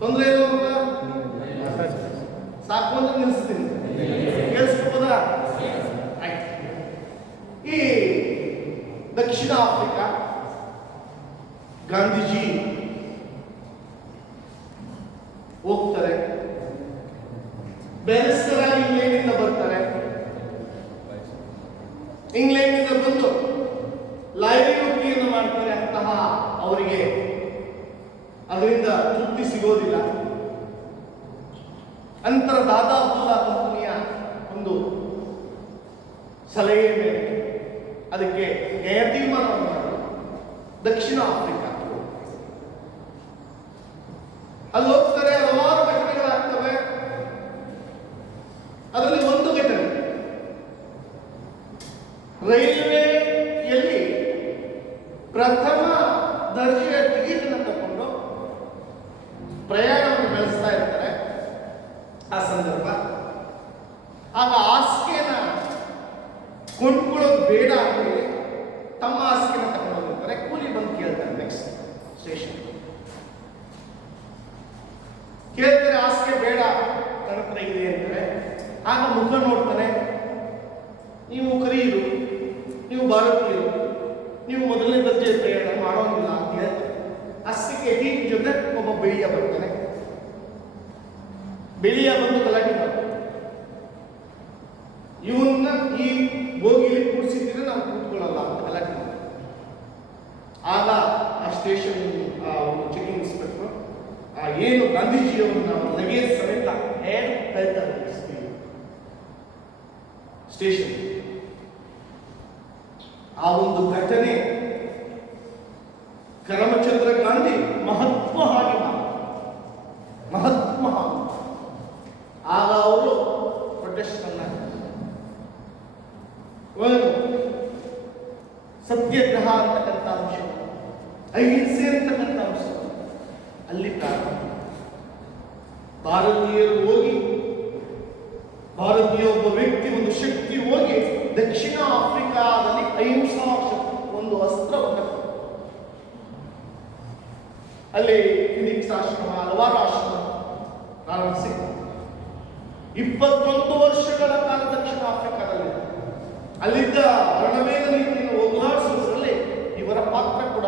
ತೊಂದರೆ ಇಲ್ಲ ಸಾಕು ಅಂತ ನಿಲ್ಲಿಸ್ತೀನಿ, ಕೇಳಿಸ್ಬೋದಾ? ಈ ದಕ್ಷಿಣ ಆಫ್ರಿಕಾ ಗಾಂಧೀಜಿ ಹೋಗ್ತಾರೆ, ಬ್ಯಾರಿಸ್ಟರ್ ಆಗಿ ಇಂಗ್ಲೆಂಡಿಂದ ಬರ್ತಾರೆ. ಇಂಗ್ಲೆಂಡಿಂದ ಬಂದು ಲಾಯರಿ ವೃತ್ತಿಯನ್ನು ಮಾಡ್ತಾರೆ. ಅಂತಹ ಅವರಿಗೆ ಅದರಿಂದ ತೃಪ್ತಿ ಸಿಗೋದಿಲ್ಲ. ನಂತರ ದಾದಾ ಅಬ್ದುಲ್ಲಾ ಕಂಪನಿಯ ಒಂದು ಸಲಹೆ ಮೇಲೆ ಅದಕ್ಕೆ ನ್ಯಾಯಾಧೀಶವನ್ನು ಮಾಡಿ ದಕ್ಷಿಣ ಆಫ್ರಿಕಾ ಅಲ್ಲಿ ಹೋಗ್ತಾರೆ. ಹಲವಾರು ಘಟನೆಗಳಾಗ್ತವೆ. ಅದರಲ್ಲಿ ಒಂದು ಘಟನೆ, ರೈಲ್ವೆಯಲ್ಲಿ ಪ್ರಥಮ ದರ್ಜೆಯ ಟಿಕೆಟ್ ಅನ್ನು ತಗೊಂಡು ಪ್ರಯಾಣವನ್ನು ಬೆಳೆಸ್ತಾ ಇರ್ತಾರೆ. ಆ ಸಂದರ್ಭ ಆಗ ಹಾಸಿಗೆನ ಕೊಂಡ್ಕೊಳ್ಳೋದು ಬೇಡ ಅಂತೇಳಿ ತಮ್ಮ ಹಾಸಿಗೆನ ತಗೊಂಡು ಹೋಗಿರ್ತಾರೆ. ಕೂಲಿ ಬಂದು ಕೇಳ್ತಾರೆ ನೆಕ್ಸ್ಟ್ ಸ್ಟೇಷನ್ ಕೇಳ್ತಾರೆ, ಹಾಸಿಗೆ ಬೇಡ ನನ್ನ ಹತ್ರ ಇದೆ ಅಂತಾರೆ. ಆಗ ಮುಖ ನೋಡ್ತಾನೆ, ನೀವು ಕರೀರು, ನೀವು ಭಾರತೀಯರು, ನೀವು ಮೊದಲನೇ ದರ್ಜೆ ಪ್ರಯಾಣ ಮಾಡೋದಿಲ್ಲ ಅಂತ ಹೇಳ್ತಾರೆ. ಅಷ್ಟಕ್ಕೆ ಟೀಮ್ ಜೊತೆ ಒಬ್ಬ ಬೆಳಿಯ ಬರ್ತಾನೆ. ಬೆಳಿಯ ಬಂದು ಗಲಾಟೆ ಮಾಡ್ತಾರೆ, ಇವನ್ನ ಈ ಬೋಗಿಲಿ ಕೂಡಿಸಿದ್ರೆ ನಾವು ಕೂತ್ಕೊಳ್ಳಲ್ಲ ಅಂತ ಗಲಾಟೆ ಮಾಡ್ತಾರೆ. ಆಗ ಆ ಸ್ಟೇಷನ್ ಚೆಕಿಂಗ್ ಇನ್ಸ್ಪೆಕ್ಟರ್ ಏನು ಗಾಂಧೀಜಿಯವರನ್ನ ಲಗೇಜ್ ಸಮೇತ ಹೇಳ್ತಾರೆ ಸ್ಟೇಷನ್. ಆ ಒಂದು ಘಟನೆ ಕರಮಚಂದ್ರ ಗಾಂಧಿ ಮಹಾತ್ಮ ಆಗಿ ಮಹಾತ್ಮ ಆಗ ಅವರು ಪ್ರೊಟೆಸ್ಟ್ ಅನ್ನ ಸತ್ಯಾಗ್ರಹ ಅಂತಕ್ಕಂಥ ಅಂಶ, ಅಹಿಂಸೆ ಅಂತಕ್ಕಂಥ ಅಂಶ ಅಲ್ಲಿ ಪ್ರಾರಂಭ. ಭಾರತೀಯರು ಹೋಗಿ, ಭಾರತೀಯ ಒಬ್ಬ ವ್ಯಕ್ತಿ, ಒಂದು ಶಕ್ತಿ ಹೋಗಿ ದಕ್ಷಿಣ ಆಫ್ರಿಕಾದಲ್ಲಿ ಅಹಿಂಸಾ ಒಂದು ಅಸ್ತ್ರವನ್ನು ಅಲ್ಲಿ ಫಿನಿಕ್ಸ್ ಆಶ್ರಮ, ಹಲವಾರು ಆಶ್ರಮ ಪ್ರಾರಂಭಿಸಿ 21 ವರ್ಷಗಳ ಕಾಲ ದಕ್ಷಿಣ ಆಫ್ರಿಕಾದಲ್ಲಿ ಅಲ್ಲಿದ್ದ ವರ್ಣಭೇದ ನೀತಿಯನ್ನು ಹೋಗಲಾಡಿಸುವುದರಲ್ಲಿ ಇವರ ಪಾತ್ರ ಕೂಡ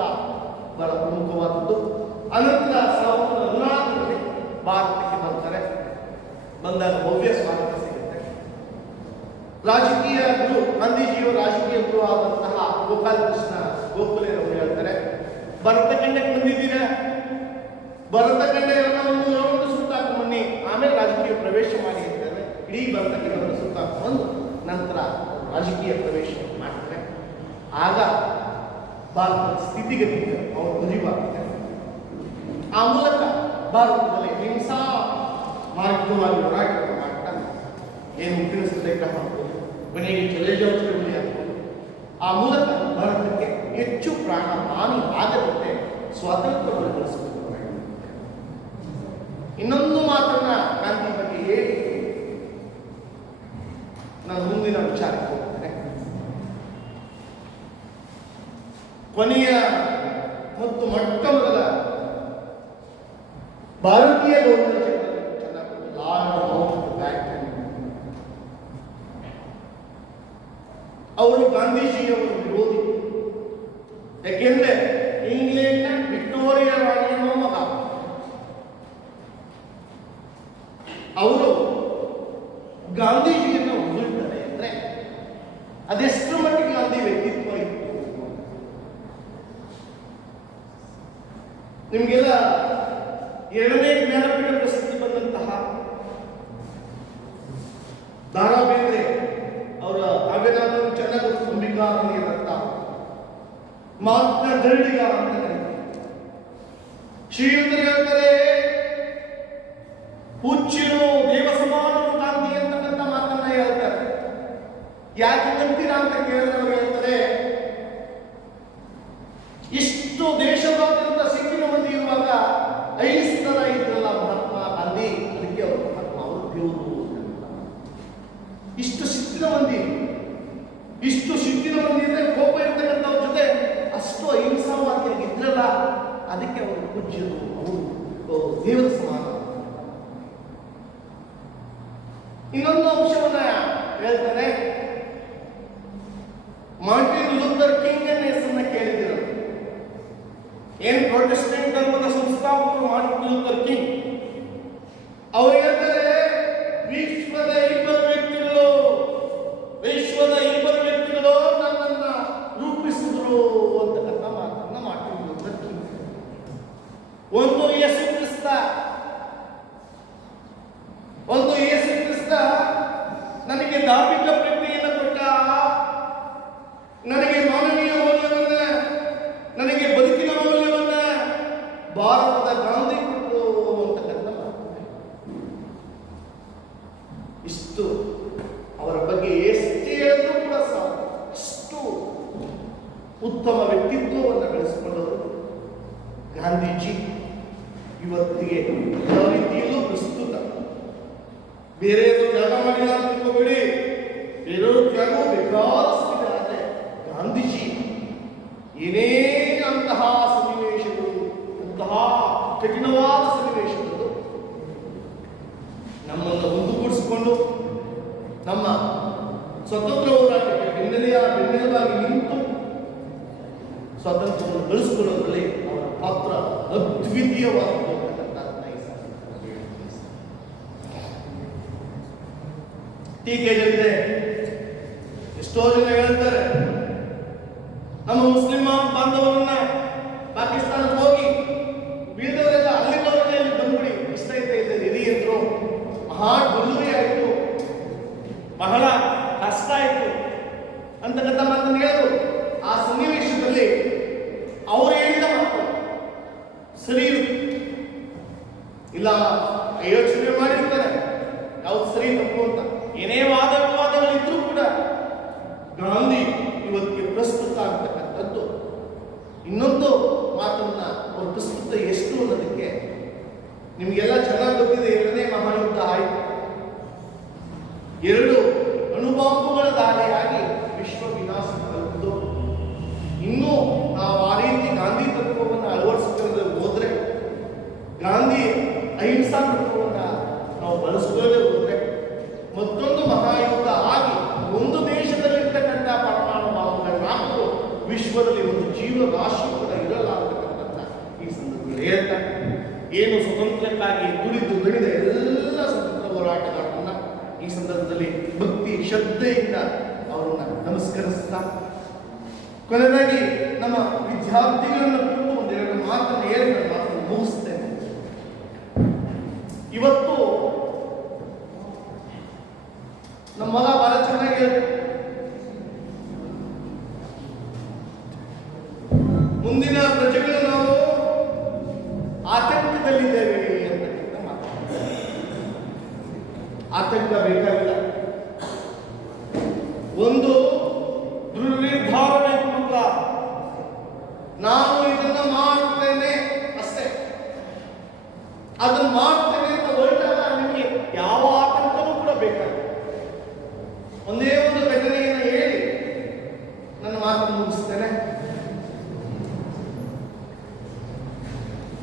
ಬಹಳ ಪ್ರಮುಖವಾದದ್ದು. ಅನಂತರ 1914ರಲ್ಲಿ ಭಾರತಕ್ಕೆ ಬರ್ತಾರೆ. ಬಂದಾಗ ಭವ್ಯ ಸ್ವಾಗತ ಸಿಗುತ್ತೆ. ರಾಜಕೀಯ ಗುರು, ಗಾಂಧೀಜಿಯವರ ರಾಜಕೀಯ ಗುರು ಆದಂತಹ ಗೋಪಾಲ ಕೃಷ್ಣ ಗೋಖಲೆ ಅವರು ಹೇಳ್ತಾರೆ, ಭರತ ಖಂಡಕ್ಕೆ ಬಂದಿದ್ದೀರಾ, ಭರತ ಖಂಡವನ್ನು ಒಂದು ರೌಂಡ್ ಸುತ್ತಾಕು ಬನ್ನಿ, ಆಮೇಲೆ ರಾಜಕೀಯ ಪ್ರವೇಶ ಮಾಡಿ ಅಂತಾರೆ. ಇಡೀ ಭರತ ಖಂಡವನ್ನು ಸುತ್ತಾಕು ಬಂದು ನಂತರ ರಾಜಕೀಯ ಪ್ರವೇಶ ಮಾಡ್ತಾರೆ. ಆಗ ಭಾರತದ ಸ್ಥಿತಿಗತಿಗೆ ಅವರು ರುಜುವಾಗ್ತಾರೆ. ಆ ಮೂಲಕ ಭಾರತದಲ್ಲಿ ಹಿಂಸಾ ಮಾರ್ಗವಾಗಿ ಹೋರಾಟ ಮಾಡ್ತಾ ಏನು ಉಪ್ಪಿನ ಸತ್ಯಾಗ್ರಹ ಆಗ್ಬೋದು, ಕೊನೆಗೆ ಜಲಜೌಚುಳಿ ಆಗ್ಬೋದು, ಆ ಮೂಲಕ ಭಾರತಕ್ಕೆ ಹೆಚ್ಚು ಪ್ರಾಣ ಹಾನಿ ಆಗದಂತೆ ಸ್ವಾತಂತ್ರ್ಯವನ್ನು ಗಳಿಸಬೇಕು. ಇನ್ನೊಂದು ಮಾತನ್ನ ಗಾಂಧಿ ಬಗ್ಗೆ ಹೇಳಿ ನಾನು ಮುಂದಿನ ವಿಚಾರಕ್ಕೆ ಹೋಗ್ತೇನೆ. ಕೊನೆಯ ಮತ್ತು ಮೊಟ್ಟ ಮೊದಲ ಭಾರತೀಯ ಗೌರ್ಮೆಂಟ್ ಅವರು ಗಾಂಧೀಜಿಯವರ ವಿರೋಧಿ. ಯಾಕೆಂದ್ರೆ ಇಂಗ್ಲೆಂಡ್ನ ವಿಕ್ಟೋರಿಯಾ ರಾಣಿಯ ಮೊಮ್ಮಗ ಅವರು ಗಾಂಧೀಜಿಯನ್ನು ಹೊಗಳ್ತಾರೆ. ಅಂದ್ರೆ ಅದೆಷ್ಟರ ಮಟ್ಟಿಗೆ ಗಾಂಧಿ ವ್ಯಕ್ತಿತ್ವ ಇತ್ತು. ನಿಮಗೆಲ್ಲ 2ನೇ ಜ್ಞಾನಪೀಠ ಪ್ರಶಸ್ತಿ ಬಂದಂತಹ ದಾರಾ ಬೇಂದ್ರೆ ಅವರ ಕಾವ್ಯನಾಮವನ್ನು ಚೆನ್ನಾಗಿ ಅಂಬಿಕಾ ದತ್ತ ಮಾತ್ರ ಗರಡಿಗ ಅಂತ ಶ್ರೀಯುತರು ಹೇಳ್ತಾರೆ, ಹುಚ್ಚಿರು ದೇವ ಸಮಾನರು ಗಾಂಧಿ ಅಂತಕ್ಕಂಥ ಮಾತನ್ನ ಹೇಳ್ತಾರೆ. ಯಾಕೆ ಅಂತೀರಾ ಅಂತ ಕೇಳಿದ್ರೆ ಅವರು ಹೇಳ್ತಾರೆ, ಇಷ್ಟು ದೇಶದಾದ್ಯಂತ ಸಿಕ್ಕಿನ ಮಂದಿ ಇರುವಾಗ ಐಸ್ತರ ಇದ್ರಲ್ಲ ಮಹಾತ್ಮ ಗಾಂಧಿ, ಅದಕ್ಕೆ ಅವರು ಮಹಾತ್ಮ, ಅವರು ದೇವರು. ಇಷ್ಟು ಶಿಸ್ತಿನ ಮಂದಿ, ಇಷ್ಟು ಶಿಸ್ತಿನ ಮಂದಿ ಅಂದ್ರೆ ಕೋಪ ಇರ್ತಕ್ಕಂಥವ್ರ ಜೊತೆ ಅಷ್ಟು ಅಹಿಂಸಾವಾದಿಯಾಗಿ ಇದ್ರಲ್ಲ, ಅದಕ್ಕೆ ಅವರು ಪೂಜ್ಯರು, ಅವರು ದೇವರ ಸಮಾನ. ಇನ್ನೊಂದು ಅಂಶವನ್ನ ಹೇಳ್ತಾನೆ, ಮಾರ್ಟಿನ್ ಲೂಥರ್ ಕಿಂಗ್ ಅನ್ನ ಹೆಸರನ್ನ ಕೇಳಿದ್ರು. ಏನ್ ಪ್ರೊಟೆಸ್ಟೆಂಟ್ ಧರ್ಮದ ಸಂಸ್ಥಾಪಕರು ಮಾರ್ಟಿನ್ ಲೂಥರ್ ಕಿಂಗ್. ಅವರು ಹೇಳ್ತಾರೆ, ವಿಶ್ವದ ಇಬ್ಬರು ವ್ಯಕ್ತಿಗಳು ನನ್ನನ್ನ ರೂಪಿಸಿದ್ರು ಅಂತಕ್ಕಂಥ ಮಾತನ್ನ ಮಾರ್ಟಿನ್ ಲೂಥರ್ ಕಿಂಗ್. ಒಂದು ಯೇಸು ಕ್ರಿಸ್ತ, ನನಗೆ ಧಾರ್ಮಿಕ ಪ್ರಜ್ಞೆಯನ್ನು ಕೊಟ್ಟ, ನನಗೆ ಮಾನವೀಯ ಮೌಲ್ಯವನ್ನ, ನನಗೆ ಬದುಕಿನ ಮೌಲ್ಯವನ್ನ ಭಾರತದ ಗಾಂಧಿ ಕೊಟ್ಟರು ಅಂತಕ್ಕಂಥ ಇಷ್ಟು ಅವರ ಬಗ್ಗೆ ಎಷ್ಟು ಹೇಳಿದ್ರು ಕೂಡ ಸಾಕು. ಅಷ್ಟು ಉತ್ತಮ ವ್ಯಕ್ತಿತ್ವವನ್ನು ಬೆಳೆಸಿಕೊಂಡವರು ಗಾಂಧೀಜಿ. ಇವತ್ತಿಗೆ ಎಲ್ಲ ರೀತಿಯಲ್ಲೂ ಪ್ರಸ್ತುತ. ಬೇರೆಯವರು ತ್ಯಾಗ ಮಾಡಿಲ್ಲ ಅಂತ ತಿಳ್ಕೋಬೇಡಿ, ಬೇರೆಯವರು ತ್ಯಾಗ ಬೇಕಾದಷ್ಟಿದೆ. ಆದರೆ ಗಾಂಧೀಜಿ ಏನೇ ಅಂತಹ ಸನ್ನಿವೇಶಗಳು, ಅಂತಹ ಕಠಿಣವಾದ ಸನ್ನಿವೇಶಗಳು ನಮ್ಮನ್ನು ಒಂದುಗೂಡಿಸಿಕೊಂಡು ನಮ್ಮ ಸ್ವತಂತ್ರ ಹೋರಾಟಕ್ಕೆ ಬೆನ್ನೆಲುಬಾಗಿ ನಿಂತು ಸ್ವಾತಂತ್ರ್ಯವನ್ನು ಗಳಿಸಿಕೊಳ್ಳುವುದರಲ್ಲಿ ಅವರ ಪಾತ್ರ ಅದ್ವಿತೀಯವಾದ. ಟೀಕೆಗಳಿದೆ. ಎಷ್ಟೋ ಜನ ಹೇಳ್ತಾರೆ, ನಮ್ಮ ಮುಸ್ಲಿಂ ಬಾಂಧವರನ್ನ ಪಾಕಿಸ್ತಾನಕ್ಕೆ ಹೋಗಿ ಬೀದವರೆಲ್ಲ ಅಲ್ಲಿದ್ದವರೆಲ್ಲ ಇಲ್ಲಿ ಬಂದ್ಬಿಡಿ, ಇಷ್ಟ ಇದೆ ಹಿರಿಯಂದ್ರು, ಮಹಾ ಡುಲ್ಲುರಿ ಆಯಿತು, ಬಹಳ ಕಷ್ಟ ಆಯಿತು ಅಂತಕ್ಕಂಥ ಮಾತನ್ನು ಹೇಳಿದ್ರು. ಆ ಸನ್ನಿವೇಶದಲ್ಲಿ ಅವರು ಹೇಳಿದ ಮಾತು ಇಲ್ಲ ಯೋಚನೆ ಮಾಡಿರ್ತಾರೆ ಯಾವ್ದು ಸರಿ ತಪ್ಪು ಅಂತ. ಏನೇ ವಾದ ವಿವಾದಗಳಿದ್ರೂ ಕೂಡ ಗಾಂಧಿ ಇವತ್ತಿಗೆ ಪ್ರಸ್ತುತ ಆಗ್ತಕ್ಕಂಥದ್ದು. ಇನ್ನೊಂದು ಮಾತನ್ನ ಅವ್ರ ಪ್ರಸ್ತುತ ಎಷ್ಟು ಅನ್ನೋದಕ್ಕೆ ನಿಮಗೆಲ್ಲ ಚೆನ್ನಾಗಿ ಗೊತ್ತಿದೆ. ಎರಡನೇ ಮಹಾಯುದ್ಧ ಆಯಿತು, 2 ಅಣುಬಾಂಬುಗಳ ದಾಳಿಯಾಗಿ ವಿಶ್ವ ವಿನಾಶ ತಲುಪಿತು. ಇನ್ನೂ ನಾವು ಆ ರೀತಿ ಗಾಂಧಿ ತತ್ವವನ್ನು ಅಳವಡಿಸಿಕೊಳ್ಳದೆ ಹೋದ್ರೆ, ಗಾಂಧಿ ಅಹಿಂಸಾ ತತ್ವವನ್ನು ನಾವು ಬಳಸಿಕೊಳ್ಳದೆ ಹೋದ್ರೆ, ಮತ್ತೊಂದು ಮಹಾಯುದ್ಧ ಆಗಿ ಒಂದು ದೇಶದಲ್ಲಿರ್ತಕ್ಕಂಥ ಪರಮಾಣು ಬಾಂಬುಗಳ ನಾಲ್ಕು ವಿಶ್ವದಲ್ಲಿ ಒಂದು ಜೀವರಾಶಿ ಕೂಡ ಇರಲ್ಲ ಅಂತಕ್ಕಂಥ ಈ ಸಂದರ್ಭದಲ್ಲಿ ಹೇಳ್ತಾರೆ. ಏನು ಸ್ವತಂತ್ರಕ್ಕಾಗಿ ದುಡಿದ ಎಲ್ಲ ಸ್ವತಂತ್ರ ಹೋರಾಟಗಾರರನ್ನ ಈ ಸಂದರ್ಭದಲ್ಲಿ ಭಕ್ತಿ ಶ್ರದ್ಧೆಯಿಂದ ಅವರನ್ನ ನಮಸ್ಕರಿಸ್ತಾ, ಕೊನೆಯದಾಗಿ ನಮ್ಮ ವಿದ್ಯಾರ್ಥಿಗಳನ್ನು ಕುರಿತು ಒಂದೆರಡು ಮಾತನ್ನು ಹೇಳಿ ನನ್ನ ಮಾತನ್ನು ಮುಗಿಸ್ತೇನೆ. ಇವತ್ತು ನಮ್ಮ ಮಗ ಬಹಳ ಚೆನ್ನಾಗಿ ಮುಂದಿನ ಪ್ರಜೆಗಳು ನಾವು ಆತಂಕದಲ್ಲಿದ್ದೇವೆ ಅಂತಕ್ಕಂಥ ಮಾತು. ಆತಂಕ ಬೇಕಾಗಿಲ್ಲ, ಒಂದು ದೃಢ ನಿರ್ಧಾರ ಬೇಕು ಮಕ್ಕಳ. ನಾನು ಇದನ್ನ ಮಾಡ್ತೇನೆ ಅಷ್ಟೇ, ಅದನ್ನ ಮಾಡ್ತೇನೆ ಅಂತ ಹೊರಟಾಗ ನಿಮಗೆ ಯಾವ ಆತಂಕನೂ ಕೂಡ ಬೇಕಾಗಿಲ್ಲ. ಒಂದೇ ಒಂದು ಘಟನೆಯನ್ನು ಹೇಳಿ ನನ್ನ ಮಾತನ್ನು ಮುಗಿಸ್ತೇನೆ.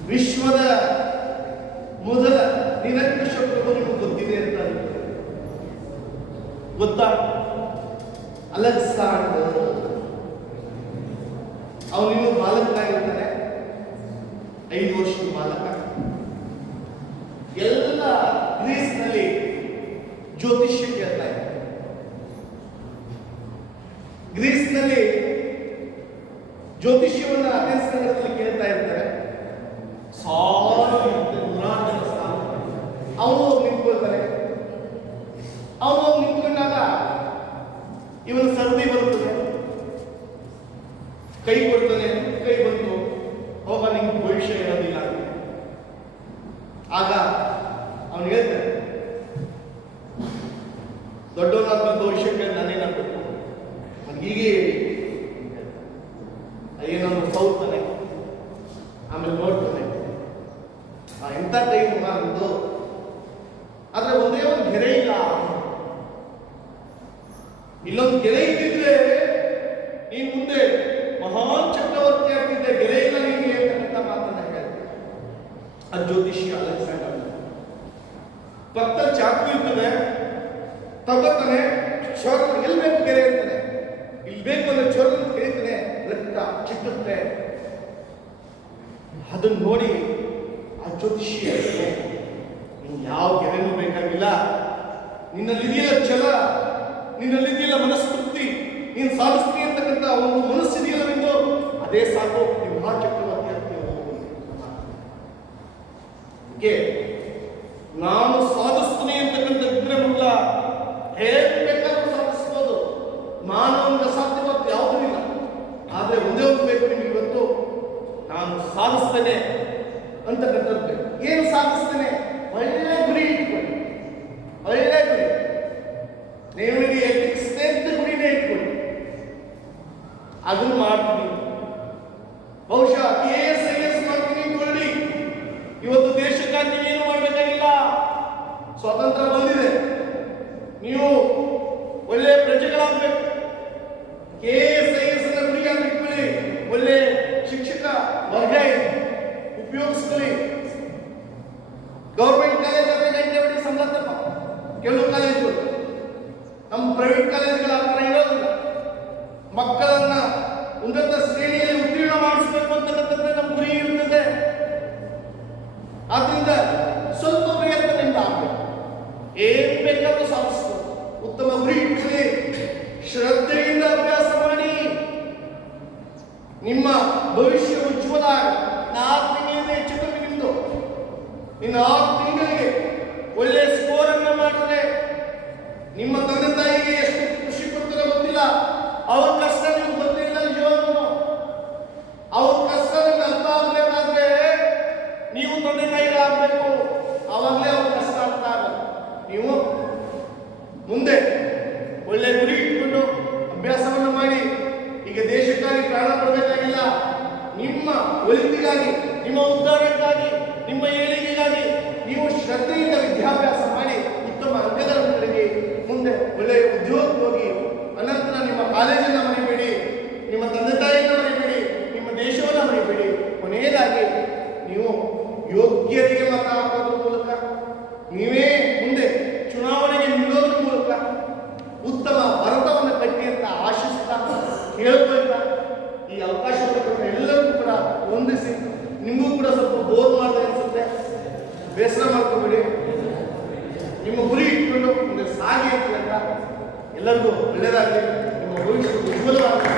ವಿಶ್ವದ ಮೊದಲ ನಿರಂಕುಶ ಪ್ರಭು ನಿಮಗೆ ಗೊತ್ತಿದೆ ಅಂತ ಗೊತ್ತಾ? ಅಲೆಕ್ಸಾಂಡರ್. ಅವನಿನ್ನೂ ಬಾಲಕನಾಗಿರ್ತಾನೆ, 5 ವರ್ಷದ ಬಾಲಕ. ಎಲ್ಲ ಗ್ರೀಸ್ನಲ್ಲಿ ಜ್ಯೋತಿಷ್ಯ ಕೇಳ್ತಾ ಇದ್ದಾರೆ. ಗ್ರೀಸ್ನಲ್ಲಿ ಜ್ಯೋತಿಷ್ಯವನ್ನ ಅಥೆನ್ಸ್ ನಗರದಲ್ಲಿ ಕೇಳ್ತಾ ಇರ್ತಾರೆ. ಅವನು ನಿಂತ್ಕೊಳ್ತಾನೆ. ಅವನು ನಿಂತ್ಕೊಂಡಾಗ ಇವನು ಸರ್ದಿ ಬರುತ್ತದೆ, ಕೈ ಕೊಡ್ತಾನೆ, ಕೈ ಬಂತು, ಹೋಗ ನಿಂಗೆ ಭವಿಷ್ಯ ಇರೋದಿಲ್ಲ. ಆಗ ಅವನು ಹೇಳ್ತಾನೆ, ದೊಡ್ಡವನಾದ ಭವಿಷ್ಯಕ್ಕೆ ನಾನೇನಾಗಬೇಕು, ಹೀಗೆ ಏನನ್ನು ಸೌತಾನೆ, ಆಮೇಲೆ ನೋಡ್ತಾನೆ, ಎಂಥ ಟೈಮ್ ನಂದು. ಆದ್ರೆ ಒಂದೇ ಒಂದು ಗೆರೆ ಇಲ್ಲ. ಇಲ್ಲೊಂದು ಗೆರೆ ಇದ್ದಿದ್ರೆ ನೀನ್ ಮುಂದೆ ಮಹಾನ್ ಚಕ್ರವರ್ತಿ ಆಗ್ತಿದ್ದೆ. ಗೆರೆ ಇಲ್ಲ ನಿಮಗೆ ಅಂತಕ್ಕಂಥ ಮಾತನ್ನ ಹೇಳ್ತಾರೆ ಆ ಜ್ಯೋತಿಷಿ ಅಲೆಕ್ಸಾಂಡರ್. ಪಕ್ಕದಲ್ಲಿ ಚಾಕು ಇರ್ತದೆ, ತಗೋತಾನೆ, ಚೋರ ಎಲ್ಲಿ ಬೇಕು ಗೆರೆ ಇರ್ತಾನೆ, ಇಲ್ಲಿ ಬೇಕು ಅಂದ್ರೆ ಚೋರ ಅಂತ ಕೇಳ್ತಾನೆ, ರಕ್ತ ಚಿಕ್ಕುತ್ತೆ. ಅದನ್ನ ನೋಡಿ ಆ ಜ್ಯೋತಿಷಿ ನೀನ್ ಯಾವ ಗೆರೆನೂ ಬೇಕಾಗಿಲ್ಲ, ನಿನ್ನಲ್ಲಿದೆಯಲ್ಲ ಛಲ, ನಿನ್ನಲ್ಲಿದೆಯಲ್ಲ ಮನಸ್ತೃಪ್ತಿ, ನೀನು ಸಾಧಿಸ್ತೀನಿ ಅಂತಕ್ಕಂಥ ಒಂದು ಮನಸ್ಸಿದೆಯಲ್ಲ ನಿಂದು, ಅದೇ ಸಾಕು, ನೀವು ಮಹಾ ಚಕ್ರವರ್ತಿ ಆಗ್ತೀವಿ. ನಾನು ಸಾಧಿಸ್ತೀನಿ ಅಂತಕ್ಕಂಥ ಇದ್ರೆ ಮಕ್ಕಳ ಹೇಗೆ ಬೇಕಾದ್ರೂ ಸಾಧಿಸ್ಬೋದು. ಮಾನವನಿಗೆ ಅಸಾಧ್ಯವಾದ ಯಾವುದೂ ಇಲ್ಲ. ಆದ್ರೆ ಒಂದೇ ಒಂದು ಬೇಕು ನಿಮಗೆ ಇವತ್ತು, ನಾನು ಸಾಧಿಸ್ತೇನೆ ಅಂತಕ್ಕಂಥದ್ದು ಬೇಕು. ಏನು ಸಾಧಿಸ್ತೇನೆ? ಒಳ್ಳೆ ಗುರಿ ಇಟ್ಕೊಳ್ಳಿ, ಒಳ್ಳೆ ಗುರಿ. ನಿಮಗೆ ಎಕ್ಸ್ಟೆಂಟ್ ಗುರಿನೇ ಇಟ್ಕೊಳ್ಳಿ, ಅದನ್ನು ಮಾಡ್ತೀನಿ. ಬಹುಶಃ KS ಮಾಡ್ತೀನಿ ಇಟ್ಕೊಳ್ಳಿ. ಇವತ್ತು ದೇಶಕ್ಕಾಗಿ ನೀವೇನು ಮಾಡಬೇಕಾಗಿಲ್ಲ, ಸ್ವಾತಂತ್ರ್ಯ ಬಂದಿದೆ, ನೀವು ಒಳ್ಳೆ ಪ್ರಜೆಗಳಾಗಬೇಕು. KS ಗುರಿಯಾಗಿ ಇಟ್ಕೊಳ್ಳಿ. ಒಳ್ಳೆ ಶಿಕ್ಷಕ ವರ್ಗ ಉಪಯೋಗಿಸ್ಕೊಳ್ಳಿ. ಗೌರ್ಮೆಂಟ್ ಕಾಲೇಜ್ ಸಂಬಂಧಪ್ಪ ಕೆಲವು ಕಾಲೇಜುಗಳು, ನಮ್ಮ ಪ್ರೈವೇಟ್ ಕಾಲೇಜುಗಳ ಆ ಥರ ಇರೋದಿಲ್ಲ. ಮಕ್ಕಳನ್ನ ಉನ್ನತ ಶ್ರೇಣಿಯಲ್ಲಿ ಉತ್ತೀರ್ಣ ಮಾಡಿಸಬೇಕು ಅಂತಕ್ಕಂಥದ್ದೇ ನಮ್ಮ ಗುರಿ ಇರ್ತದೆ. ಆದ್ರಿಂದ ಸ್ವಲ್ಪ ಪ್ರಯತ್ನದಿಂದ ಆಗಬೇಕು, ಏನ್ ಬೇಕಾದ್ರೂ ಸಾಧಿಸ್ಬೋದು. ಉತ್ತಮ ಗುರಿ ಇಟ್ಟರೆ ಶ್ರದ್ಧೆಯಿಂದ ಅಭ್ಯಾಸ ಮಾಡಿ, ನಿಮ್ಮ ಭವಿಷ್ಯ ಉಜ್ವಲ. 4 ತಿಂಗಳಿಂದ ಹೆಚ್ಚು ಕಮ್ಮಿ ನಿಮ್ದು. ಇನ್ನು 6 ತಿಂಗಳಿಗೆ ಒಳ್ಳೆ ಸ್ಕೋರ್ ಅನ್ನ ಮಾಡಿದ್ರೆ ನಿಮ್ಮ ತಂದೆ ತಾಯಿಗೆ ಎಷ್ಟು ಖುಷಿ ಕೊಡ್ತಾರೆ ಗೊತ್ತಿಲ್ಲ. ಅವ್ರ ಕಷ್ಟ ನಿಮ್ಗೆ ಗೊತ್ತಿಲ್ಲ. ನಿಜವಾಗ್ಲೂ ಅವ್ರ ಕಷ್ಟ ನಿಮ್ಗೆ ಅರ್ಥ ಆಗಬೇಕಾದ್ರೆ ನೀವು ತಂದೆ ತಾಯಿಗಳಾಗಬೇಕು. ಆವಾಗಲೇ ಅವ್ರು ಕಷ್ಟ ಆಗ್ತಾ ಇಲ್ಲ. ನೀವು ಮುಂದೆ ಒಳ್ಳೆ ಗುರಿ ಇಟ್ಕೊಂಡು ಅಭ್ಯಾಸವನ್ನು ಮಾಡಿ ಈಗ ದೇಶಕ್ಕಾಗಿ ಪ್ರಾಣ ಕೊಡಬೇಕಾಗಿಲ್ಲ. ನಿಮ್ಮ ಒಳಿತಿಗಾಗಿ, ನಿಮ್ಮ ಉದ್ಧಾರಕ್ಕಾಗಿ, ನಿಮ್ಮ ಏಳಿಗೆಗಾಗಿ ನೀವು ಶ್ರದ್ಧೆಯಿಂದ ವಿದ್ಯಾಭ್ಯಾಸ ಮಾಡಿ ಉತ್ತಮ ಅಂಕಗಳನ್ನು ಪಡೆದಿ ಮುಂದೆ ಒಳ್ಳೆಯ ಉದ್ಯೋಗಕ್ಕೆ ಹೋಗಿ. ಅನಂತರ ನಿಮ್ಮ ಕಾಲೇಜನ್ನು ಮರಿಬೇಡಿ, ನಿಮ್ಮ ತಂದೆ ತಾಯಿಯನ್ನು ಮರಿಬೇಡಿ, ನಿಮ್ಮ ದೇಶವನ್ನು ಮರಿಬೇಡಿ. ಕೊನೆಯದಾಗಿ ನೀವು ಯೋಗ್ಯತೆಗೆ ಮತ ಹಾಕೋದ್ರ ಮೂಲಕ, ನೀವೇ ಮುಂದೆ ಚುನಾವಣೆಗೆ ನಿಲ್ಲೋದ್ರ ಮೂಲಕ ಉತ್ತಮ ಭಾರತವನ್ನು ಕಟ್ಟಿ ಅಂತ ಆಶಿಸ್ತಾ ಕೇಳ್ಕೊಳ್ತಾ ಈ ಅವಕಾಶ ಕೊಟ್ಟು ಎಲ್ಲರಿಗೂ ಕೂಡ ಹೊಂದಿಸಿ, ನಿಮಗೂ ಕೂಡ ಸ್ವಲ್ಪ ಬೋರ್ ಮಾಡಿದೆ ಅನಿಸುತ್ತೆ, ಬೇಸರ ಮಾಡ್ಕೋಬೇಡಿ. ನಿಮ್ಮ ಗುರಿ ಇಟ್ಕೊಂಡು ಮುಂದೆ ಸಾಗಿ ಅಂತ ಎಲ್ಲರಿಗೂ ಒಳ್ಳೆಯದಾಗಲಿ. ನಿಮ್ಮ ಭವಿಷ್ಯ ಉಜ್ವಲವಾಗಲಿ.